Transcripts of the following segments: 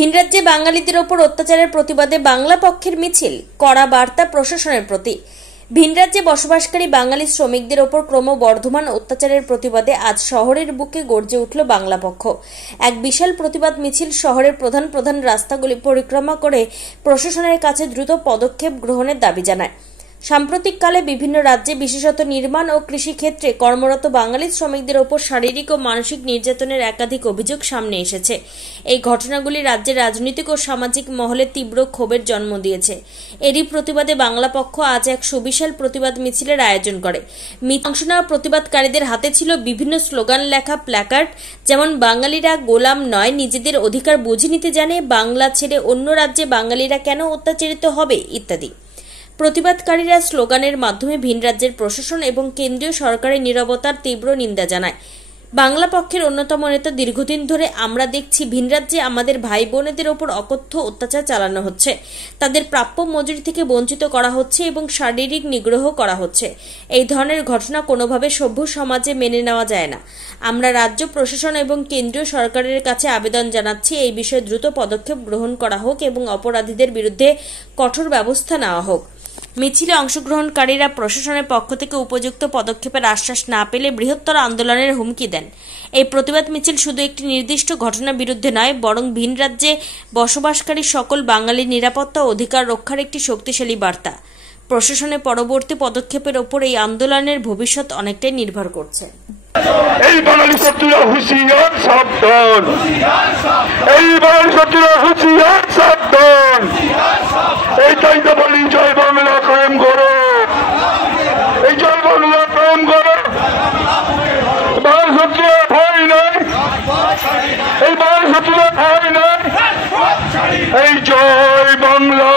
ভিনরাজ্যে বাঙালিদের ওপর অত্যাচারের প্রতিবাদে বাংলা পক্ষের মিছিল, কড়া বার্তা প্রশাসনের প্রতি। ভিনরাজ্যে বসবাসকারী বাঙালি শ্রমিকদের ওপর ক্রমবর্ধমান অত্যাচারের প্রতিবাদে আজ শহরের বুকে গর্জে উঠল বাংলা পক্ষ। এক বিশাল প্রতিবাদ মিছিল শহরের প্রধান প্রধান রাস্তাগুলি পরিক্রমা করে প্রশাসনের কাছে দ্রুত পদক্ষেপ গ্রহণের দাবি জানায়। সাম্প্রতিককালে বিভিন্ন রাজ্যে বিশেষত নির্মাণ ও কৃষি ক্ষেত্রে কর্মরত বাঙালি শ্রমিকদের ওপর শারীরিক ও মানসিক নির্যাতনের একাধিক অভিযোগ সামনে এসেছে। এই ঘটনাগুলি রাজ্যের রাজনৈতিক ও সামাজিক মহলে তীব্র ক্ষোভের জন্ম দিয়েছে। এরই প্রতিবাদে বাংলা পক্ষ আজ এক সুবিশাল প্রতিবাদ মিছিলের আয়োজন করে। অংশ নেওয়া প্রতিবাদকারীদের হাতে ছিল বিভিন্ন স্লোগান লেখা প্ল্যাকার্ড, যেমন বাঙালিরা গোলাম নয়, নিজেদের অধিকার বুঝে নিতে জানে, বাংলা ছেড়ে অন্য রাজ্যে বাঙালিরা কেন অত্যাচারিত হবে ইত্যাদি। প্রতিবাদকারীরা স্লোগানের মাধ্যমে ভিন রাজ্যের প্রশাসন এবং কেন্দ্রীয় সরকারের নীরবতার তীব্র নিন্দা জানায়। বাংলা পক্ষের অন্যতম নেতা দীর্ঘদিন ধরে আমরা দেখছি ভিন রাজ্যে আমাদের ভাই বোনেদের ওপর অকথ্য অত্যাচার চালানো হচ্ছে, তাদের প্রাপ্য মজুরি থেকে বঞ্চিত করা হচ্ছে এবং শারীরিক নিগ্রহ করা হচ্ছে। এই ধরনের ঘটনা কোনোভাবে সভ্য সমাজে মেনে নেওয়া যায় না। আমরা রাজ্য প্রশাসন এবং কেন্দ্রীয় সরকারের কাছে আবেদন জানাচ্ছি, এই বিষয়ে দ্রুত পদক্ষেপ গ্রহণ করা হোক এবং অপরাধীদের বিরুদ্ধে কঠোর ব্যবস্থা নেওয়া হোক। মিছিলে অংশগ্রহণকারীরা প্রশাসনের পক্ষ থেকে উপযুক্ত পদক্ষেপের আশ্বাস না পেলে বৃহত্তর আন্দোলনের হুমকি দেন। এই প্রতিবাদ মিছিল শুধু একটি নির্দিষ্ট ঘটনার বিরুদ্ধে নয়, বরং ভিন রাজ্যে বসবাসকারী সকল বাঙালির নিরাপত্তা ও অধিকার রক্ষার একটি শক্তিশালী বার্তা। প্রশাসনের পরবর্তী পদক্ষেপের ওপর এই আন্দোলনের ভবিষ্যৎ অনেকটাই নির্ভর করছে। এই বাঙালি শত্রুরা হুঁশিয়ার, সাবধান! এই বাঙালি শত্রুরা হুঁশিয়ার, সাবধান! এইটাই তো বলি, জয় বাংলা কায়েম করো, এই জয় বাংলা কায়েম করো। বাঙালি শত্রুরা ভয় নাই, এই বাঙালি শত্রুরা ভয় নাই, এই জয় বাংলা।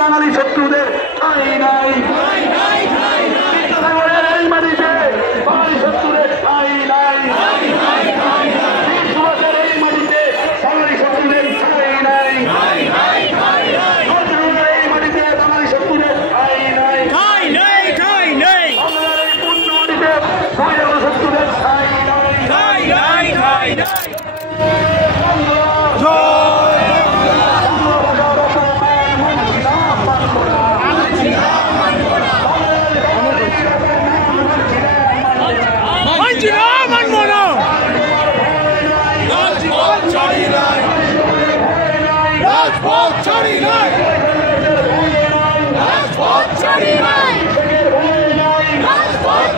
বাঙালি শত্রুদের ঠাঁই নাই,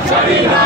Chari